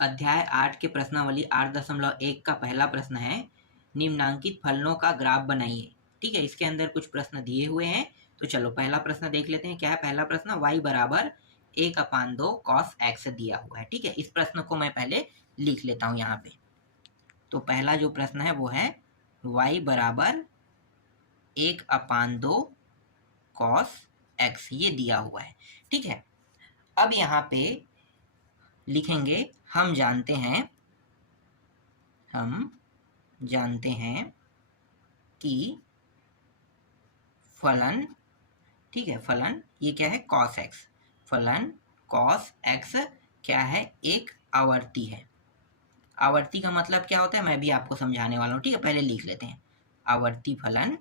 अध्याय 8 के प्रश्नावली 8.1 का पहला प्रश्न है, निम्नांकित फलनों का ग्राफ बनाइए। ठीक है, इसके अंदर कुछ प्रश्न दिए हुए हैं, तो चलो पहला प्रश्न देख लेते हैं। क्या है पहला प्रश्न? y बराबर 1/2 cos x दिया हुआ है। ठीक है, इस प्रश्न को मैं पहले लिख लेता हूँ यहाँ पे। तो पहला जो प्रश्न है वो है y बराबर 1/2 cos x, ये दिया हुआ है। ठीक है, अब यहाँ पे लिखेंगे हम जानते हैं कि फलन, ठीक है, फलन ये क्या है? cos x। फलन cos x क्या है? एक आवर्ती है। आवर्ती का मतलब क्या होता है मैं भी आपको समझाने वाला हूँ। ठीक है, पहले लिख लेते हैं। आवर्ती फलन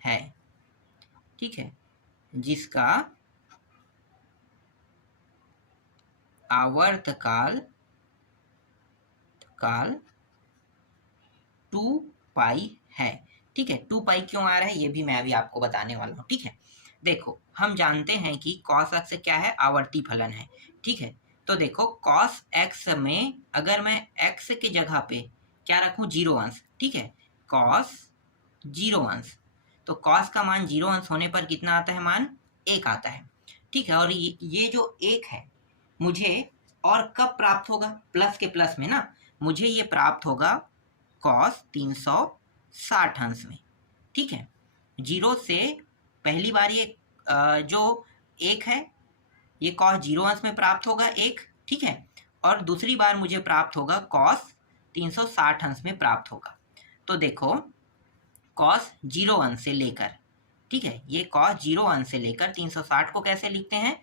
है, ठीक है, जिसका आवर्त काल 2π है। ठीक है, 2π क्यों आ रहा है ये भी मैं अभी आपको बताने वाला हूँ। ठीक है, देखो हम जानते हैं कि cos x क्या है? आवर्ती फलन है। ठीक है, तो देखो cos x में अगर मैं x की जगह पे क्या रखूँ? 0 अंश। ठीक है, cos 0 अंश, तो cos का मान 0 अंश होने पर कितना आता है? मान 1 आता है। ठीक है, और ये जो 1 है मुझे और कब प्राप्त होगा? प्लस के प्लस में ना, मुझे ये प्राप्त होगा cos 360 अंश में। ठीक है, 0 से पहली बार ये जो 1 है ये cos 0 अंश में प्राप्त होगा 1। ठीक है, और दूसरी बार मुझे प्राप्त होगा cos 360 अंश में प्राप्त होगा। तो देखो cos 0 अंश से लेकर, ठीक है, ये cos 0 अंश से लेकर 360 को कैसे लिखते हैं?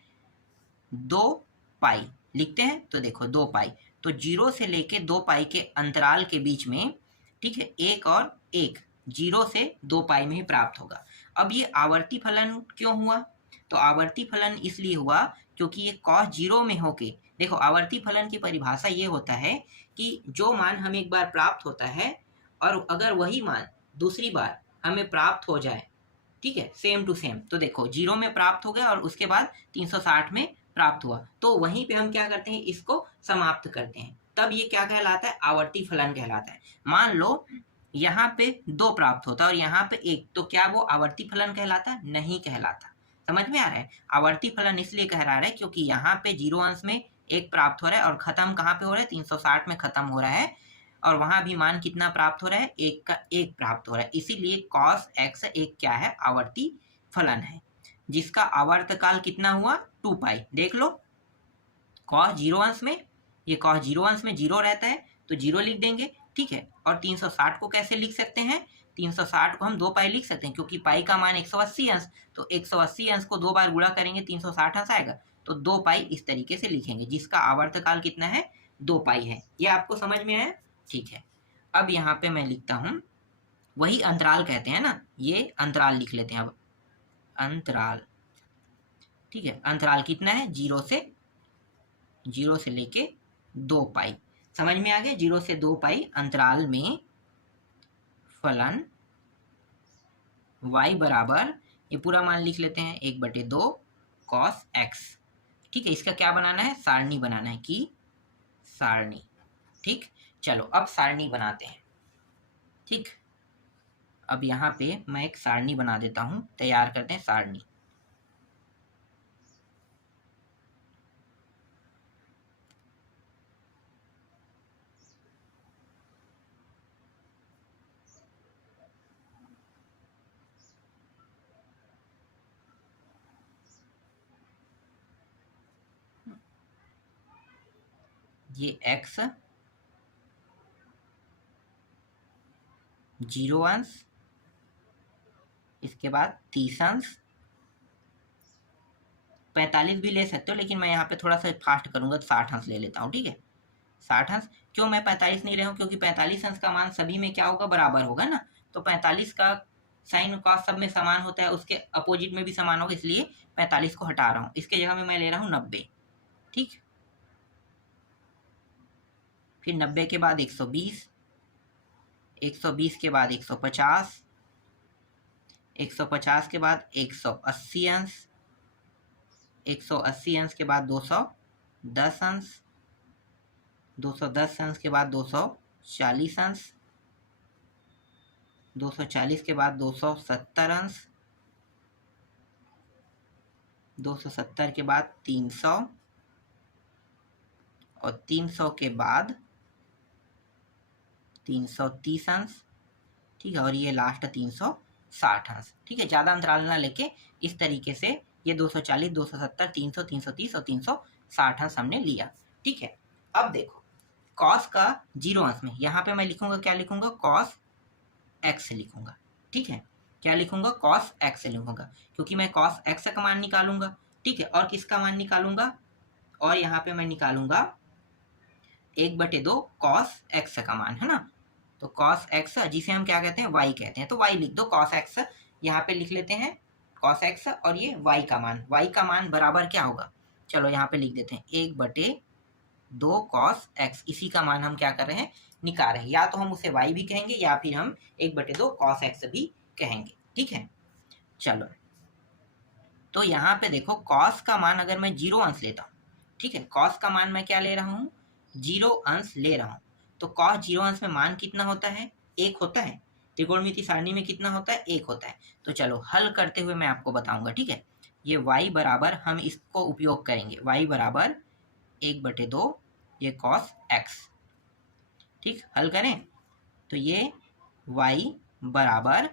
2π लिखते हैं। तो देखो 2π, तो 0 से लेके 2π के अंतराल के बीच में, ठीक है, 1 और 1 0 से 2π में ही प्राप्त होगा। अब ये आवर्ती फलन क्यों हुआ? तो आवर्ती फलन इसलिए हुआ क्योंकि ये cos 0 में होके, देखो आवर्ती फलन की परिभाषा ये होता है कि जो मान हमें एक बार प्राप्त होता है और अगर वही मान दूसरी बार हमें प्राप्त हो जाए, ठीक है, सेम टू सेम, तो देखो 0 में प्राप्त हो गया और उसके बाद 360 में प्राप्त हुआ, तो वहीं पे हम क्या करते हैं? इसको समाप्त करते हैं। तब ये क्या कहलाता है? आवर्ती फलन कहलाता है। मान लो यहाँ पे 2 प्राप्त होता है और यहाँ पे 1, तो क्या वो आवर्ती फलन कहलाता? नहीं कहलाता। समझ में आ रहा है? आवर्ती फलन इसलिए कहला रहा है क्योंकि यहाँ पे 0 अंश में 1 प्राप्त हो रहा है और खत्म कहाँ पे हो रहा है? 360 में खत्म हो रहा है, और वहां भी मान कितना प्राप्त हो रहा है? 1 का 1 प्राप्त हो रहा है। इसीलिए cos x एक क्या है? आवर्ती फलन है, जिसका आवर्त काल कितना हुआ? 2π। देख लो cos 0 अंश में, ये cos 0 अंश में 0 रहता है तो 0 लिख देंगे। ठीक है, और 360 को कैसे लिख सकते हैं? 360 को हम 2π लिख सकते हैं क्योंकि पाई का मान 180 अंश, तो 180 अंश को 2 बार गुणा करेंगे 360 अंश आएगा, तो 2π इस तरीके से लिखेंगे, जिसका आवर्त काल कितना है? 2π है। ये आपको समझ में आया? ठीक है, अब यहाँ पे मैं लिखता हूँ, वही अंतराल कहते हैं ना, ये अंतराल लिख लेते हैं अब। अंतराल, ठीक है, अंतराल कितना है? 0 से लेके 2π। समझ में आ गया? 0 से 2π अंतराल में फलन y बराबर, ये पूरा मान लिख लेते हैं, 1/2 cos x। ठीक है, इसका क्या बनाना है? सारणी बनाना है, कि सारणी। ठीक, चलो अब सारणी बनाते हैं। ठीक, अब यहाँ पे मैं एक सारणी बना देता हूँ, तैयार करते हैं सारणी। ये x 0 अंश, इसके बाद 30 अंश, 45 भी ले सकते हो लेकिन मैं यहाँ पे थोड़ा सा फास्ट करूंगा तो 60 अंश ले लेता हूँ। ठीक है, 60 अंश। क्यों मैं 45 नहीं रहा हूँ? क्योंकि 45 अंश का मान सभी में क्या होगा? बराबर होगा ना, तो 45 का साइन का सब में समान होता है, उसके अपोजिट में भी समान होगा, इसलिए 45 को हटा रहा हूँ। इसके जगह में मैं ले रहा हूँ 90। ठीक, फिर 90 के बाद 120, 120 के बाद 150, 150 के बाद 180 अंश, 180 अंश के बाद 210 अंश, 210 अंश के बाद 240 अंश, 240 के बाद 270 अंश, 270 के बाद 300 और 300 के बाद 330 अंश, ठीक है, और ये लास्ट 360 अंश, ठीक है। ज़्यादा अंतराल ना लेके इस तरीके से ये 240, 270, 300, 330 और 360 अंश हमने लिया, ठीक है। अब देखो कॉस का 0 अंश में यहाँ पे मैं लिखूंगा, क्या लिखूंगा, कॉस एक्स लिखूंगा, ठीक है। क्या लिखूंगा, कॉस एक्स लिखूंगा, क्योंकि मैं कॉस एक्स का मान निकालूंगा, ठीक है। और किसका मान निकालूंगा, और यहाँ पे मैं निकालूंगा 1/2 कॉस एक्स का मान, है ना। तो कॉस एक्स जिसे हम क्या कहते हैं, वाई कहते हैं, तो वाई लिख दो, कॉस एक्स यहाँ पे लिख लेते हैं, कॉस एक्स और ये वाई का मान बराबर क्या होगा, चलो यहाँ पे लिख देते हैं 1/2 कॉस एक्स। इसी का मान हम क्या कर रहे हैं, निकाल रहे हैं, या तो हम उसे वाई भी कहेंगे या फिर हम 1/2 कॉस एक्स भी कहेंगे, ठीक है। चलो तो यहाँ पे देखो कॉस का मान अगर मैं 0 अंश लेता हूँ, ठीक है, कॉस का मान मैं क्या ले रहा हूँ, 0 अंश ले रहा हूँ, तो कॉस 0 अंश में मान कितना होता है, 1 होता है। त्रिकोणमिति सारणी में कितना होता है, 1 होता है। तो चलो हल करते हुए मैं आपको बताऊंगा, ठीक है। ये y बराबर, हम इसको उपयोग करेंगे, y बराबर 1/2 ये कॉस x, ठीक। हल करें तो ये y बराबर,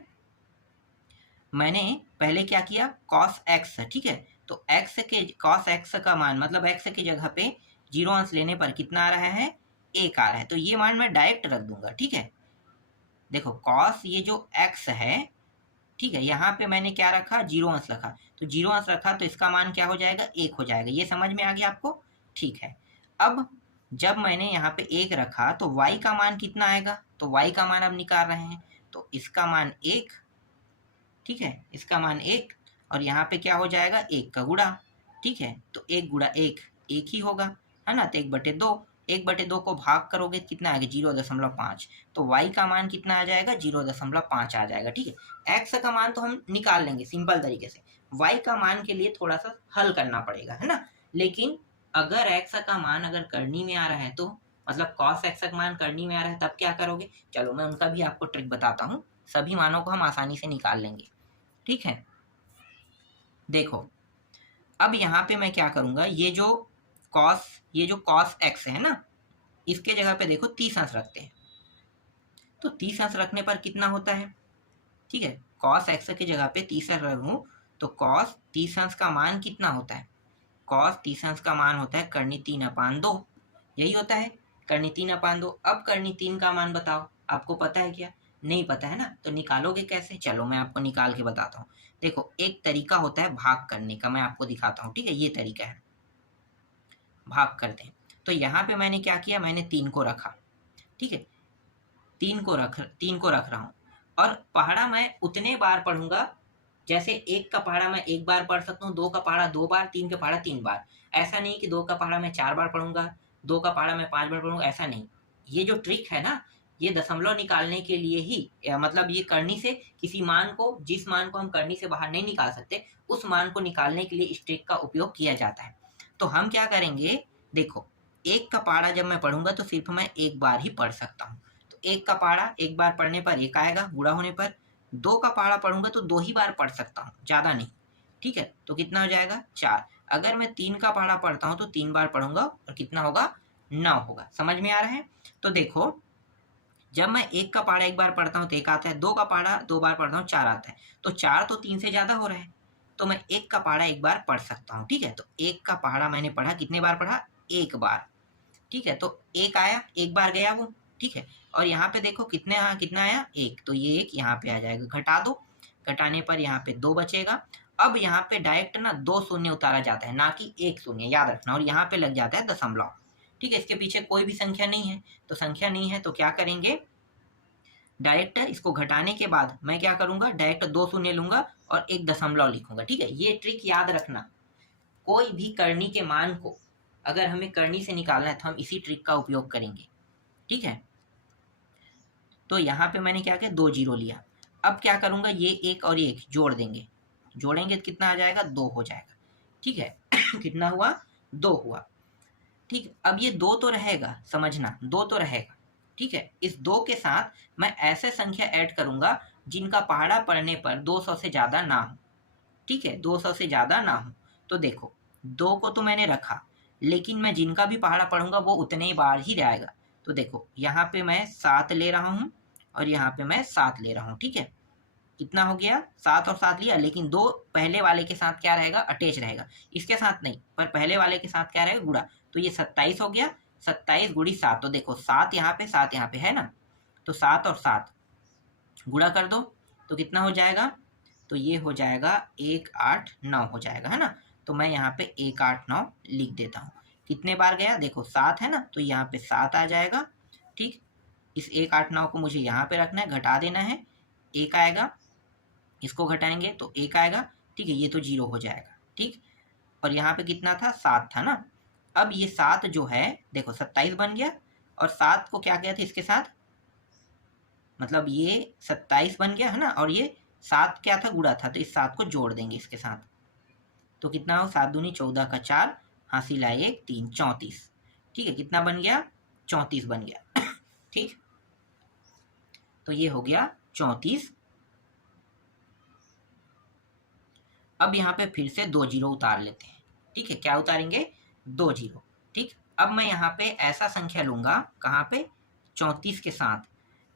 मैंने पहले क्या किया, कॉस x, ठीक है। तो x के कॉस x का मान मतलब x की जगह पे 0 अंश लेने पर कितना आ रहा है, 1 आ रहा है, तो ये मान मैं डायरेक्ट रख दूंगा, ठीक है। देखो कॉस ये जो x है, ठीक है, यहाँ पे मैंने क्या रखा, 0 अंश रखा, तो 0 अंश रखा तो इसका मान क्या हो जाएगा, 1 हो जाएगा। ये समझ में आ गया आपको, ठीक है। अब जब मैंने यहाँ पे 1 रखा तो y का मान कितना आएगा, तो y का मान अब निकाल रहे हैं, तो इसका मान 1, ठीक है, इसका मान 1, और यहाँ पे क्या हो जाएगा, 1 का गुणा, ठीक है। तो 1 गुणा 1 1 ही होगा, है ना। तो 1/2, 1/2 को भाग करोगे कितना आएगा, 0.5, तो y का मान कितना आ जाएगा, 0.5 आ जाएगा, ठीक है। x का मान तो हम निकाल लेंगे सिंपल तरीके से, y का मान के लिए थोड़ा सा हल करना पड़ेगा, है ना। लेकिन अगर x का मान अगर करनी में आ रहा है, तो मतलब cos x का मान करनी में आ रहा है, तब क्या करोगे, चलो मैं उनका भी आपको ट्रिक बताता हूँ, सभी मानों को हम आसानी से निकाल लेंगे, ठीक है। देखो अब यहाँ पे मैं क्या करूंगा, ये जो कॉस एक्स है ना, इसके जगह पे देखो 30 अंश रखते हैं, तो 30 अंश रखने पर कितना होता है, ठीक है। कॉस एक्स की जगह पे 30 अंश रखूं तो कॉस 30 अंश का मान कितना होता है, कॉस 30 अंश का मान होता है करनी 3/2, यही होता है करनी 3/2। अब करनी 3 का मान बताओ, आपको पता है क्या, नहीं पता है ना, तो निकालोगे कैसे, चलो मैं आपको निकाल के बताता हूँ। देखो एक तरीका होता है भाग करने का, मैं आपको दिखाता हूँ, ठीक है। ये तरीका है, भाग करते हैं। तो यहाँ पे मैंने क्या किया, मैंने 3 को रखा, ठीक है, 3 को रख रहा हूँ, और पहाड़ा मैं उतने बार पढ़ूंगा, जैसे 1 का पहाड़ा मैं 1 बार पढ़ सकता हूँ, 2 का पहाड़ा 2 बार, 3 का पहाड़ा 3 बार। ऐसा नहीं कि 2 का पहाड़ा मैं 4 बार पढ़ूंगा, 2 का पहाड़ा मैं 5 बार पढ़ूंगा, ऐसा नहीं। ये जो ट्रिक है ना, ये दशमलव निकालने के लिए ही, मतलब ये करनी से किसी मान को, जिस मान को हम करनी से बाहर नहीं निकाल सकते, उस मान को निकालने के लिए इस ट्रिक का उपयोग किया जाता है। तो हम क्या करेंगे, देखो 1 का पहाड़ा जब मैं पढ़ूंगा तो सिर्फ मैं 1 बार ही पढ़ सकता हूँ, तो 1 का पहाड़ा 1 बार पढ़ने पर 1 आएगा गुणा होने पर। 2 का पहाड़ा पढ़ूंगा तो 2 ही बार पढ़ सकता हूँ, ज़्यादा नहीं, ठीक है, तो कितना हो जाएगा 4। अगर मैं 3 का पहाड़ा पढ़ता हूँ तो 3 बार पढ़ूंगा और कितना होगा, 9 होगा। समझ में आ रहा है। तो देखो जब मैं 1 का पहाड़ा 1 बार पढ़ता हूँ तो 1 आता है, 2 का पहाड़ा 2 बार पढ़ता हूँ 4 आता है, तो 4 तो 3 से ज़्यादा हो रहा है, तो मैं 1 का पहाड़ा 1 बार पढ़ सकता हूँ, ठीक है। तो 1 का पहाड़ा मैंने पढ़ा, कितने बार पढ़ा, 1 बार, ठीक है। तो 1 आया, 1 बार गया वो, ठीक है। और यहाँ पे देखो कितना आया, 1, तो ये 1 यहाँ पे आ जाएगा, घटा दो, घटाने पर यहाँ पे 2 बचेगा। अब यहाँ पे डायरेक्ट ना 2 शून्य उतारा जाता है, ना कि 1 शून्य, याद रखना, और यहाँ पे लग जाता है दशमलव, ठीक है। इसके पीछे कोई भी संख्या नहीं है, तो संख्या नहीं है तो क्या करेंगे, डायरेक्ट इसको घटाने के बाद मैं क्या करूंगा, डायरेक्ट 2 शून्य लूंगा और 1 दशमलव लिखूंगा, ठीक है। ये ट्रिक याद रखना, कोई भी करनी के मान को अगर हमें करनी से निकालना है तो हम इसी ट्रिक का उपयोग करेंगे, ठीक है। तो यहाँ पे मैंने क्या किया, 2 जीरो लिया। अब क्या करूंगा, ये 1 और 1 जोड़ देंगे, जोड़ेंगे तो कितना आ जाएगा, 2 हो जाएगा, ठीक है। कितना हुआ, 2 हुआ। ठीक, अब ये 2 तो रहेगा, समझना 2 तो रहेगा, ठीक है। इस 2 के साथ मैं ऐसे संख्या ऐड करूँगा जिनका पहाड़ा पड़ने पर 200 से ज़्यादा ना हो, ठीक है, 200 से ज़्यादा ना हो। तो देखो 2 को तो मैंने रखा, लेकिन मैं जिनका भी पहाड़ा पढ़ूँगा वो उतने ही बार ही रहेगा। तो देखो यहाँ पे मैं 7 ले रहा हूँ और यहाँ पे मैं 7 ले रहा हूँ, ठीक है। कितना हो गया? 7 और 7 लिया, लेकिन 2 पहले वाले के साथ क्या रहेगा? अटैच रहेगा। इसके साथ नहीं, पर पहले वाले के साथ क्या रहेगा? गुणा। तो ये 27 हो गया, 27 गुणी 7। तो देखो 7 यहाँ पे, 7 यहाँ पे है ना, तो 7 और 7 गुणा कर दो, तो कितना हो जाएगा? तो ये हो जाएगा 189 हो जाएगा, है ना। तो मैं यहाँ पे 189 लिख देता हूँ। कितने बार गया? देखो 7 है ना, तो यहाँ पे 7 आ जाएगा, ठीक। इस 189 को मुझे यहाँ पे रखना है, घटा देना है, 1 आएगा, इसको घटाएंगे तो 1 आएगा, ठीक है। ये तो 0 हो जाएगा, ठीक। और यहाँ पे कितना था? 7 था ना। अब ये 7 जो है, देखो 27 बन गया, और 7 को क्या किया था इसके साथ, मतलब ये 27 बन गया, है ना, और ये 7 क्या था? गुणा था, तो इस 7 को जोड़ देंगे इसके साथ। तो कितना हो? 7 दूनी 14 का 4, हासिल आए 1 3, 34, ठीक है। कितना बन गया? 34 बन गया ठीक। तो ये हो गया 34। अब यहाँ पे फिर से 2 जीरो उतार लेते हैं, ठीक है। क्या उतारेंगे? 2 जीरो, ठीक। अब मैं यहाँ पे ऐसा संख्या लूंगा, कहाँ पे? 34 के साथ,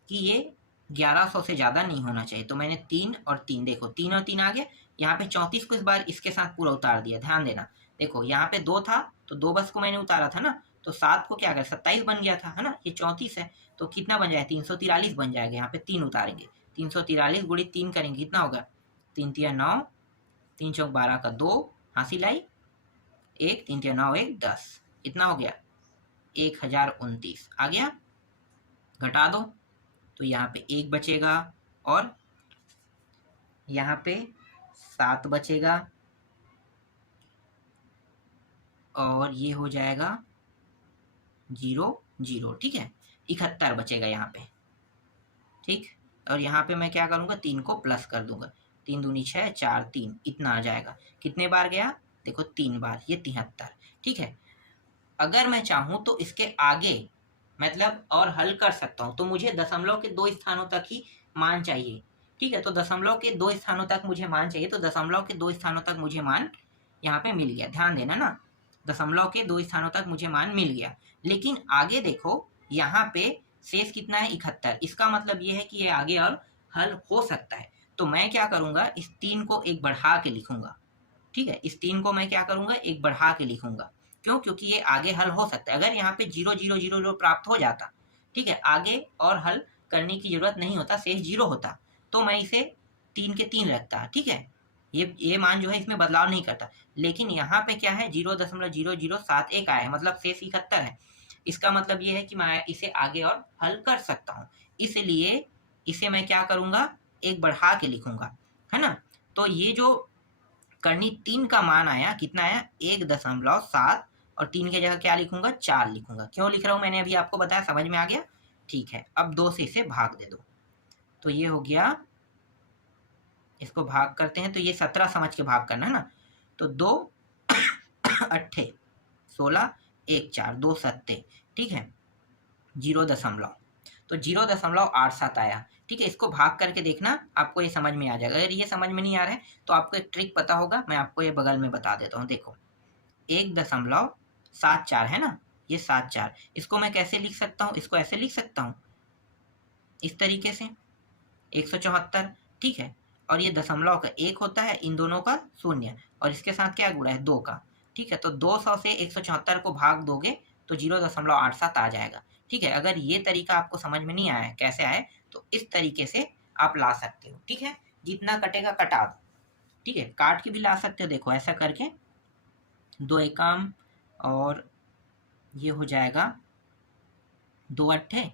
कि ये 1100 से ज़्यादा नहीं होना चाहिए। तो मैंने 3 और 3, देखो 3 और 3 आ गया। यहाँ पे 34 को इस बार इसके साथ पूरा उतार दिया, ध्यान देना। देखो यहाँ पे 2 था, तो 2 बस को मैंने उतारा था ना, तो 7 को क्या कर 27 बन गया था, है ना। ये 34 है, तो कितना बन जाएगा? 343 बन जाएगा। यहाँ पे 3 उतारेंगे, 343 गुणित 3 करेंगे, कितना होगा? 3 3 9, 3 चौक 12 का 2, हासिल आई 1, 3 3 9 1 10, कितना हो गया? 1029 आ गया। घटा दो, तो यहाँ पे 1 बचेगा, और यहाँ पे 7 बचेगा, और ये हो जाएगा 0 0, ठीक है। 71 बचेगा यहाँ पे, ठीक। और यहाँ पे मैं क्या करूँगा? 3 को प्लस कर दूंगा, 3 दूनी 6, 4 3, इतना आ जाएगा। कितने बार गया? देखो 3 बार, ये 73, ठीक है। अगर मैं चाहूँ तो इसके आगे मतलब और हल कर सकता हूँ, तो मुझे दशमलव के 2 स्थानों तक ही मान चाहिए, ठीक है। तो दशमलव के 2 स्थानों तक मुझे मान चाहिए, तो दशमलव के 2 स्थानों तक मुझे मान यहाँ पे मिल गया, ध्यान देना ना। दशमलव के 2 स्थानों तक मुझे मान मिल गया, लेकिन आगे देखो यहाँ पे शेष कितना है? 71। इसका मतलब ये है कि ये आगे और हल हो सकता है। तो मैं क्या करूँगा? इस 3 को एक बढ़ा के लिखूंगा, ठीक है। इस 3 को मैं क्या करूँगा? एक बढ़ा के लिखूंगा। क्यों? क्योंकि ये आगे हल हो सकता है। अगर यहाँ पे 0 0 0 0 प्राप्त हो जाता, ठीक है, आगे और हल करने की जरूरत नहीं होता, शेष 0 होता, तो मैं इसे 3 के 3 रखता, ठीक है। ये मान जो है इसमें बदलाव नहीं करता। लेकिन यहाँ पे क्या है? 0.0071 आया है, मतलब शेष 71 है। इसका मतलब ये है कि मैं इसे आगे और हल कर सकता हूँ, इसलिए इसे मैं क्या करूँगा? एक बढ़ा के लिखूंगा, है ना। तो ये जो करनी 3 का मान आया, कितना आया? 1.7, और 3 की जगह क्या लिखूंगा? 4 लिखूंगा। क्यों लिख रहा हूँ मैंने अभी आपको बताया, समझ में आ गया? ठीक है। अब 2 से इसे भाग दे दो, तो ये हो गया, इसको भाग करते हैं, तो ये 17 समझ के भाग करना है ना। तो 2 8 16 1 4 2 7, ठीक है, 0. तो 0.87 आया, ठीक है। इसको भाग करके देखना, आपको ये समझ में आ जाएगा। अगर ये समझ में नहीं आ रहा है तो आपको एक ट्रिक पता होगा, मैं आपको ये बगल में बता देता हूँ। देखो 1.74 है ना, ये 74, इसको मैं कैसे लिख सकता हूँ? इसको ऐसे लिख सकता हूँ, इस तरीके से 174, ठीक है। और ये दशमलव का 1 होता है, इन दोनों का 0, और इसके साथ क्या गुणा है? 2 का, ठीक है। तो 200 से 174 को भाग दोगे तो 0.87 आ जाएगा, ठीक है। अगर ये तरीका आपको समझ में नहीं आया कैसे आए, तो इस तरीके से आप ला सकते हो, ठीक है। जितना कटेगा कटा दो, ठीक है, काट के भी ला सकते हो। देखो ऐसा करके 2 एकम, और ये हो जाएगा 2 अट्ठे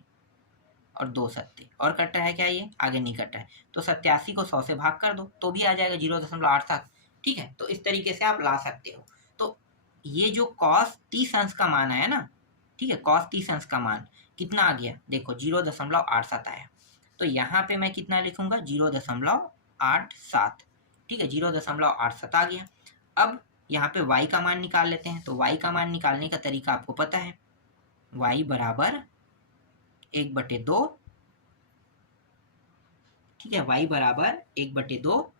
और 2 सत्ते, और कट रहा है क्या? ये आगे नहीं कट रहा है, तो 87 को 100 से भाग कर दो तो भी आ जाएगा 0.87, ठीक है। तो इस तरीके से आप ला सकते हो। तो ये जो cos 30 अंश का मान आया ना, ठीक है, cos 30 अंश का मान कितना आ गया? देखो 0.87 आया, तो यहाँ पे मैं कितना लिखूंगा? 0.87, ठीक है, 0.87 आ गया। अब यहाँ पे y का मान निकाल लेते हैं। तो y का मान निकालने का तरीका आपको पता है, y बराबर 1/2, ठीक है, y बराबर 1/2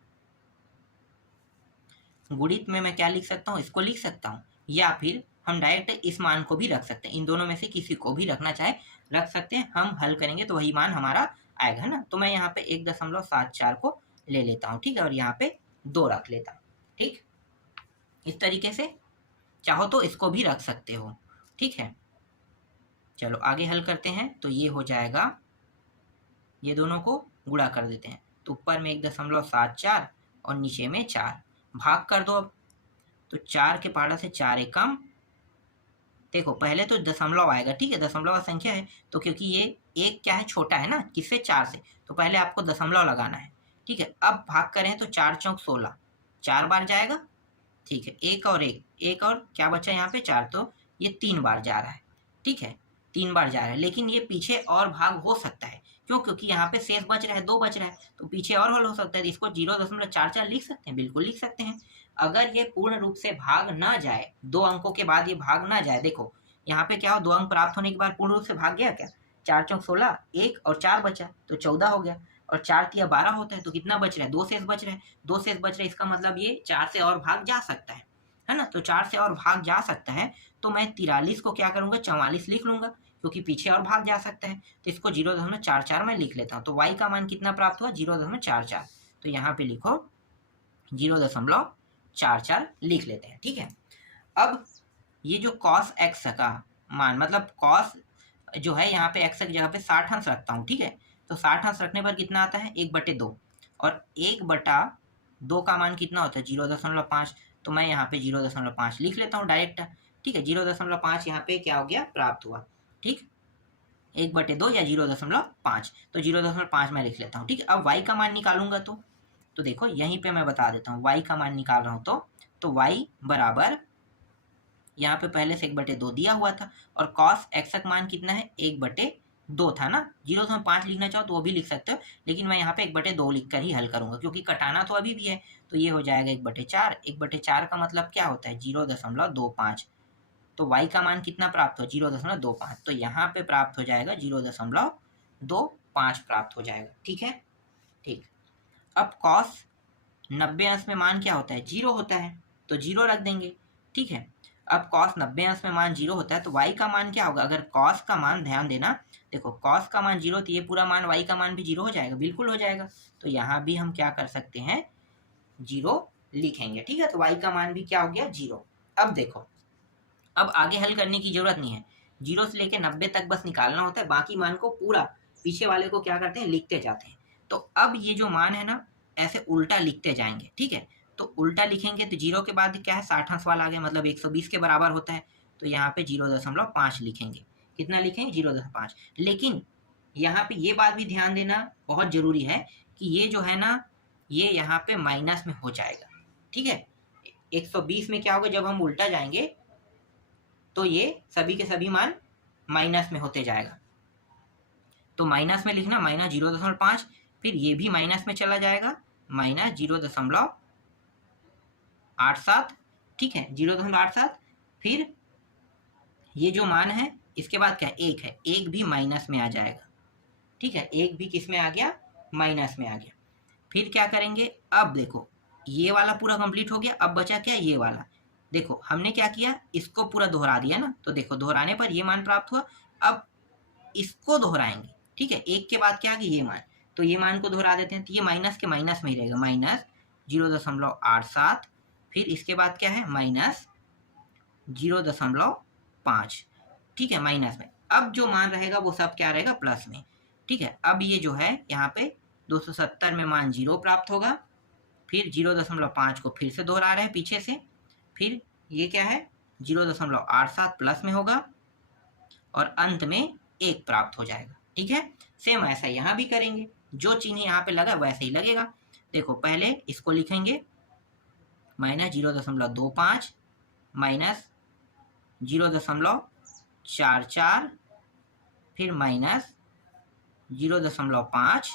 गुणित में मैं क्या लिख सकता हूँ, इसको लिख सकता हूँ, या फिर हम डायरेक्ट इस मान को भी रख सकते हैं। इन दोनों में से किसी को भी रखना चाहे रख सकते हैं। हम हल करेंगे तो वही मान हमारा आएगा, है ना। तो मैं यहाँ पे 1.74 को ले लेता हूँ, ठीक है, और यहाँ पे 2 रख लेता हूँ, ठीक। इस तरीके से चाहो तो इसको भी रख सकते हो, ठीक है। चलो आगे हल करते हैं। तो ये हो जाएगा, ये दोनों को गुणा कर देते हैं। तो ऊपर में 1.74 और नीचे में 4, भाग कर दो अब। तो 4 के पहाड़ा से 4 एकम, देखो पहले तो दशमलव आएगा, ठीक है, दशमलव संख्या है तो क्योंकि ये एक क्या है, छोटा है ना किससे, 4 से, तो पहले आपको दशमलव लगाना है, ठीक है। अब भाग करें तो 4 चौक 16, 4 बार जाएगा, ठीक है, एक और क्या बचा यहाँ पे 4, तो ये 3 बार जा रहा है, ठीक है, 3 बार जा रहा है। लेकिन ये पीछे और भाग हो सकता है, क्यों, क्योंकि यहाँ पे शेष बच रहा है, 2 बच रहा है, तो पीछे और हल हो सकता है। तो इसको 0.44 लिख सकते हैं, बिल्कुल लिख सकते हैं। अगर ये पूर्ण रूप से भाग ना जाए, 2 अंकों के बाद ये भाग ना जाए, देखो यहाँ पे क्या हो, 2 अंक प्राप्त होने के बाद पूर्ण रूप से भाग गया क्या, 4 चौक 16, 1 और 4 बचा तो 14 हो गया, और 4 तिया 12 होता है, तो कितना बच रहा है, 2 शेष बच रहे हैं, 2 शेष बच रहे हैं, इसका मतलब ये 4 से और भाग जा सकता है ना। तो 4 से और भाग जा सकता है, तो मैं 43 को क्या करूंगा, 44 लिख लूंगा, क्योंकि पीछे और भाग जा सकता है। तो इसको 0.44 में लिख लेता हूँ। तो y का मान कितना प्राप्त हुआ, 0.44। तो यहाँ पे लिखो 0.44 लिख लेते हैं, ठीक है। अब ये जो cos x का मान, मतलब cos जो है यहाँ पे x की जगह पे 60 अंश रखता हूँ, ठीक है। तो 60 अंश रखने पर कितना आता है, 1/2, और 1/2 का मान कितना होता है, 0.5। तो मैं यहाँ पे 0.5 लिख लेता हूँ डायरेक्ट, ठीक है। 0.5 यहाँ पे क्या हो गया, प्राप्त हुआ, ठीक, 1/2 या 0.5, तो 0.5 मैं लिख लेता हूँ, ठीक है। अब y का मान निकालूंगा तो देखो यहीं पे मैं बता देता हूँ, y का मान निकाल रहा हूँ तो y बराबर, यहाँ पे पहले से 1/2 दिया हुआ था, और cos x का मान कितना है, 1/2 था ना। 0.5 लिखना चाहो तो वो भी लिख सकते हो, लेकिन मैं यहाँ पे 1/2 लिख कर ही हल करूंगा, क्योंकि कटाना तो अभी भी है। तो ये हो जाएगा 1/4, 1/4 का मतलब क्या होता है, 0.25। तो y का मान कितना प्राप्त हो, 0.25। तो यहाँ पे प्राप्त हो जाएगा 0.25 प्राप्त हो जाएगा, ठीक है, ठीक। अब cos 90 अंश में मान क्या होता है, 0 होता है, तो 0 रख देंगे, ठीक है। अब cos 90 अंश में मान 0 होता है, तो y का मान क्या होगा, अगर cos का मान, ध्यान देना, देखो cos का मान 0, तो ये पूरा मान y का मान भी 0 हो जाएगा, बिल्कुल हो जाएगा। तो यहाँ भी हम क्या कर सकते हैं, 0 लिखेंगे, ठीक है। तो y का मान भी क्या हो गया, 0। अब देखो, अब आगे हल करने की जरूरत नहीं है, 0 से लेकर 90 तक बस निकालना होता है, बाकी मान को पूरा पीछे वाले को क्या करते हैं, लिखते जाते हैं। तो अब ये जो मान है ना, ऐसे उल्टा लिखते जाएंगे, ठीक है। तो उल्टा लिखेंगे तो 0 के बाद क्या है, 60 अंश वाला आ गया, मतलब 120 के बराबर होता है। तो यहाँ पे 0.5 लिखेंगे, कितना लिखेंगे, 0.5। लेकिन यहाँ पे ये बात भी ध्यान देना बहुत जरूरी है कि ये जो है ना, ये यहाँ पे माइनस में हो जाएगा, ठीक है। 120 में क्या होगा, जब हम उल्टा जाएंगे तो ये सभी के सभी मान माइनस में होते जाएगा। तो माइनस में लिखना, माइनस 0.5, फिर ये भी माइनस में चला जाएगा, माइनस 0.87, ठीक है, 0.87। फिर ये जो मान है इसके बाद क्या, 1 है, 1 भी माइनस में आ जाएगा, ठीक है, 1 भी किस में आ गया, माइनस में आ गया। फिर क्या करेंगे, अब देखो ये वाला पूरा कंप्लीट हो गया, अब बचा क्या, ये वाला। देखो हमने क्या किया, इसको पूरा दोहरा दिया ना, तो देखो दोहराने पर ये मान प्राप्त हुआ। अब इसको दोहराएंगे, ठीक है, 1 के बाद क्या आ गया, ये मान, तो ये मान को दोहरा देते हैं, तो ये माइनस के माइनस में ही रहेगा, माइनस 0.87। फिर इसके बाद क्या है, माइनस 0.5, ठीक है, माइनस में। अब जो मान रहेगा वो सब क्या रहेगा, प्लस में, ठीक है। अब ये जो है यहाँ पे 270 में मान 0 प्राप्त होगा, फिर 0.5 को फिर से दोहरा रहे हैं पीछे से, फिर ये क्या है, 0.87 प्लस में होगा, और अंत में 1 प्राप्त हो जाएगा, ठीक है। सेम ऐसा यहाँ भी करेंगे, जो चिन्ह यहाँ पे लगा वैसे ही लगेगा। देखो पहले इसको लिखेंगे, माइनस 0.25 माइनस 0.44, फिर माइनस 0.5,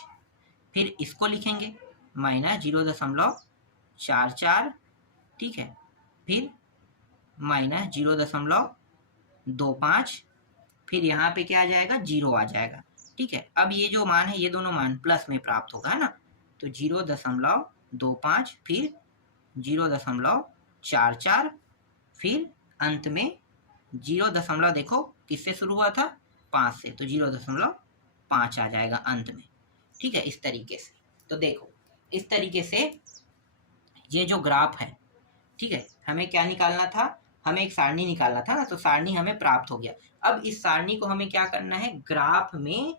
फिर इसको लिखेंगे माइनस 0.44, ठीक है, फिर माइनस 0.25, फिर यहाँ पे क्या आ जाएगा, 0 आ जाएगा। ठीक है, अब ये जो मान है ये दोनों मान प्लस में प्राप्त होगा, है ना। तो 0.25, फिर 0.44, फिर अंत में 0. देखो किससे शुरू हुआ था, 5 से, तो 0.5 आ जाएगा अंत में। ठीक है, इस तरीके से। तो देखो इस तरीके से ये जो ग्राफ है, ठीक है, हमें क्या निकालना था, हमें एक सारणी निकालना था ना, तो सारणी हमें प्राप्त हो गया। अब इस सारणी को हमें क्या करना है, ग्राफ में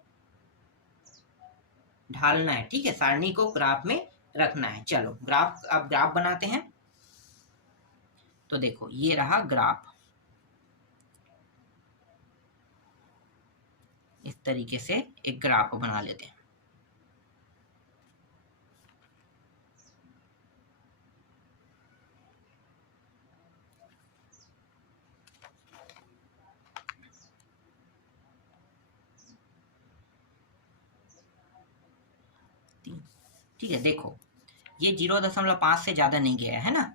ढालना है। ठीक है, सारणी को ग्राफ में रखना है। चलो ग्राफ, अब ग्राफ बनाते हैं। तो देखो ये रहा ग्राफ, इस तरीके से एक ग्राफ बना लेते हैं। ठीक है, देखो ये 0.5 से ज़्यादा नहीं गया है ना,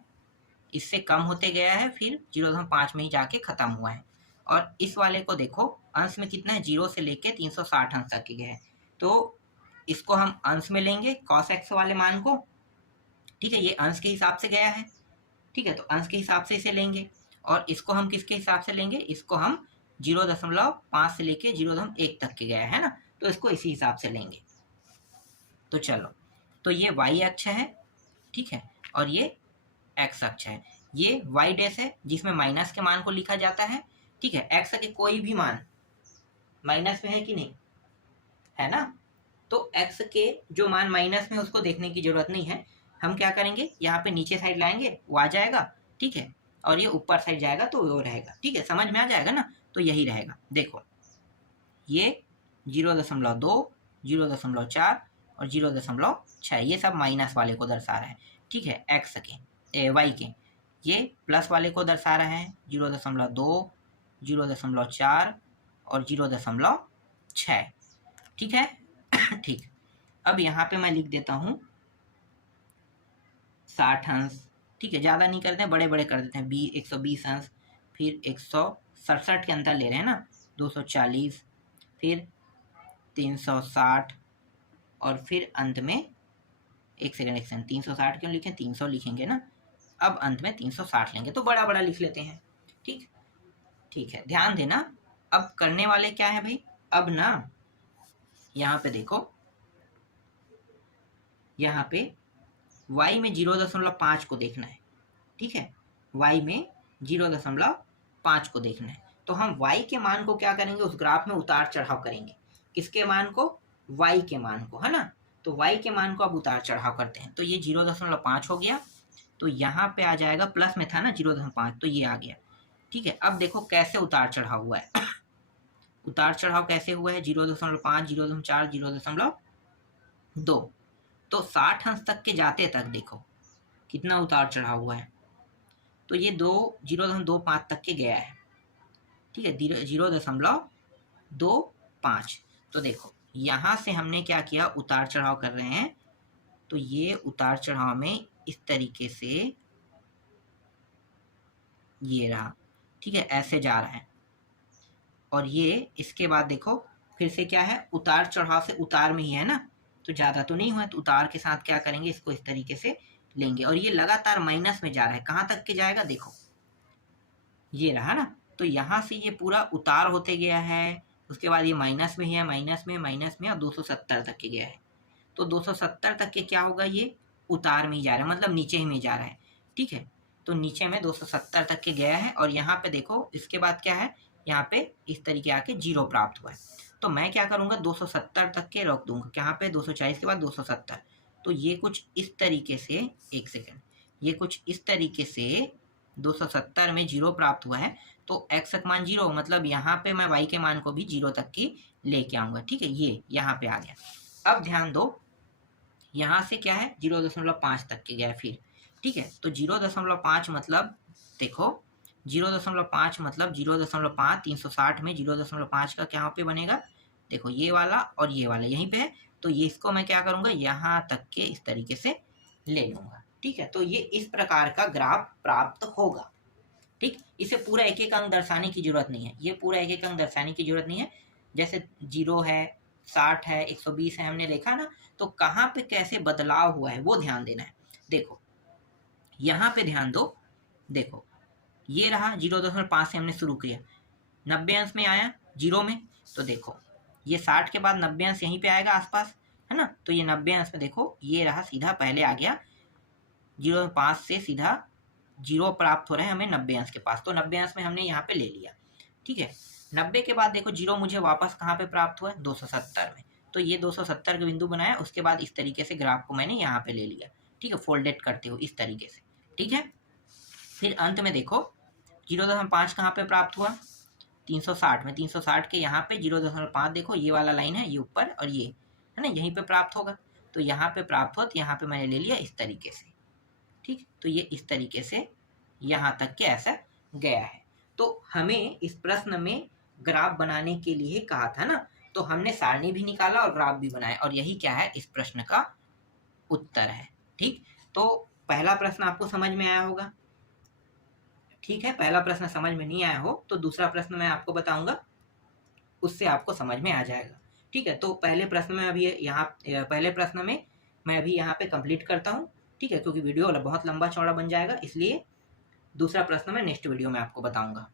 इससे कम होते गया है, फिर 0.5 में ही जाके खत्म हुआ है। और इस वाले को देखो अंश में कितना है, 0 से लेके 360 अंश तक के गए हैं। तो इसको हम अंश में लेंगे cos x वाले मान को। ठीक है, ये अंश के हिसाब से गया है। ठीक है, तो अंश के हिसाब से इसे लेंगे। और इसको हम किसके हिसाब से लेंगे, इसको हम 0.5 से लेके 0.1 तक के गया है ना, तो इसको इसी हिसाब से लेंगे। तो चलो, तो ये y अक्ष है, ठीक है, और ये x अक्ष है। ये y डैश है जिसमें माइनस के मान को लिखा जाता है। ठीक है, x के कोई भी मान माइनस में है कि नहीं, है ना, तो x के जो मान माइनस में उसको देखने की जरूरत नहीं है। हम क्या करेंगे, यहाँ पे नीचे साइड लाएंगे, वो आ जाएगा। ठीक है, और ये ऊपर साइड जाएगा तो वो रहेगा। ठीक है, समझ में आ जाएगा ना, तो यही रहेगा। देखो ये 0.2, 0.4 और 0.6, ये सब माइनस वाले को दर्शा रहा है। ठीक है, एक्स के वाई के, ये प्लस वाले को दर्शा रहा है, 0.2, 0.4 और 0.6। ठीक है ठीक, अब यहाँ पे मैं लिख देता हूँ 60 अंश। ठीक है, ज़्यादा नहीं करते हैं, बड़े बड़े कर देते हैं, 120 अंश, फिर 167 के अंतर ले रहे हैं ना, 240, फिर 360, और फिर अंत में एक सेकंड 360 क्यों लिखें, 300 लिखेंगे ना। अब अंत में 360 लेंगे, तो बड़ा बड़ा लिख लेते हैं। ठीक, ठीक है, ध्यान देना। अब करने वाले क्या है भाई, अब ना यहाँ पे देखो, यहाँ पे y में 0.5 को देखना है। ठीक है, y में 0.5 को देखना है। तो हम y के मान को क्या करेंगे, उस ग्राफ में उतार चढ़ाव करेंगे। किसके मान को, y के मान को, है ना। तो y के मान को अब उतार चढ़ाव करते हैं। तो ये 0.5 हो गया, तो यहाँ पे आ जाएगा, प्लस में था ना 0.5, तो ये आ गया। ठीक है, अब देखो कैसे उतार चढ़ाव हुआ है उतार चढ़ाव कैसे हुआ है, 0.5, 0.4, 0.2। तो 60 अंश तक के जाते तक देखो कितना उतार चढ़ाव हुआ है, तो ये 0.25 तक के गया है। ठीक है, 0.25। तो देखो यहाँ से हमने क्या किया, उतार चढ़ाव कर रहे हैं, तो ये उतार चढ़ाव में इस तरीके से ये रहा। ठीक है, ऐसे जा रहा है, और ये इसके बाद देखो फिर से क्या है, उतार चढ़ाव से उतार में ही है ना, तो ज़्यादा तो नहीं हुआ, तो उतार के साथ क्या करेंगे, इसको इस तरीके से लेंगे, और ये लगातार माइनस में जा रहा है। कहाँ तक के जाएगा, देखो ये रहा ना, तो यहाँ से ये पूरा उतार होते गया है, उसके बाद ये माइनस में ही है, माइनस में, और 270 तक के गया है। तो 270 तक के क्या होगा, ये उतार में ही जा रहा है, मतलब नीचे ही में जा रहा है। ठीक है, तो नीचे में 270 तक के गया है, और यहाँ पे देखो इसके बाद क्या है, यहाँ पे इस तरीके आके 0 प्राप्त हुआ है। तो मैं क्या करूँगा, 270 तक के रोक दूंगा, यहाँ पे 240 के बाद 270। तो ये कुछ इस तरीके से, एक सेकेंड, ये कुछ इस तरीके से 270 में 0 प्राप्त हुआ है, तो x का मान 0, मतलब यहाँ पे मैं y के मान को भी 0 तक की लेके आऊँगा। ठीक है, ये यहाँ पे आ गया। अब ध्यान दो, यहाँ से क्या है, 0.5 तक के गया फिर। ठीक है, तो 0.5 मतलब देखो 0.5 मतलब 0.5, 360 में 0.5 का क्या पे बनेगा, देखो ये वाला और ये वाला यहीं पे है, तो ये इसको मैं क्या करूँगा, यहाँ तक के इस तरीके से ले लूँगा। ठीक है, तो ये इस प्रकार का ग्राफ प्राप्त होगा। ठीक, इसे पूरा एक एक अंक दर्शाने की जरूरत नहीं है, ये पूरा एक एक अंक दर्शाने की जरूरत नहीं है। जैसे 0 है, 60 है, 120 है, हमने देखा ना, तो कहाँ पे कैसे बदलाव हुआ है वो ध्यान देना है। देखो यहाँ पे ध्यान दो, देखो ये रहा 0.5 से हमने शुरू किया, 90 अंश में आया 0 में, तो देखो ये 60 के बाद 90 अंश यहीं पे आएगा आसपास, है ना, तो ये 90 अंश में देखो ये रहा, सीधा पहले आ गया 0.5 से सीधा 0 प्राप्त हो रहा है हमें 90 अंश के पास, तो 90 अंश में हमने यहाँ पे ले लिया। ठीक है, 90 के बाद देखो 0 मुझे वापस कहाँ पे प्राप्त हुआ है, 270 में, तो ये 270 का बिंदु बनाया, उसके बाद इस तरीके से ग्राफ को मैंने यहाँ पे ले लिया। ठीक है, फोल्डेड करते हो इस तरीके से। ठीक है, फिर अंत में देखो 0.5 कहाँ पे प्राप्त हुआ, 360 में, 360 के यहाँ पे 0.5 देखो ये वाला लाइन है, ये ऊपर और ये है ना, यहीं पे प्राप्त होगा, तो यहाँ पे प्राप्त हो, तो यहाँ पे मैंने ले लिया इस तरीके से। ठीक, तो ये इस तरीके से यहाँ तक के ऐसा गया है। तो हमें इस प्रश्न में ग्राफ बनाने के लिए कहा था ना, तो हमने सारणी भी निकाला और ग्राफ भी बनाया, और यही क्या है, इस प्रश्न का उत्तर है। ठीक, तो पहला प्रश्न आपको समझ में आया होगा। ठीक है, पहला प्रश्न समझ में नहीं आया हो तो दूसरा प्रश्न मैं आपको बताऊंगा, उससे आपको समझ में आ जाएगा। ठीक है, तो पहले प्रश्न में अभी यहाँ, पहले प्रश्न में मैं अभी यहाँ पे कंप्लीट करता हूँ। ठीक है, क्योंकि वीडियो बहुत लंबा चौड़ा बन जाएगा, इसलिए दूसरा प्रश्न मैं नेक्स्ट वीडियो में आपको बताऊंगा।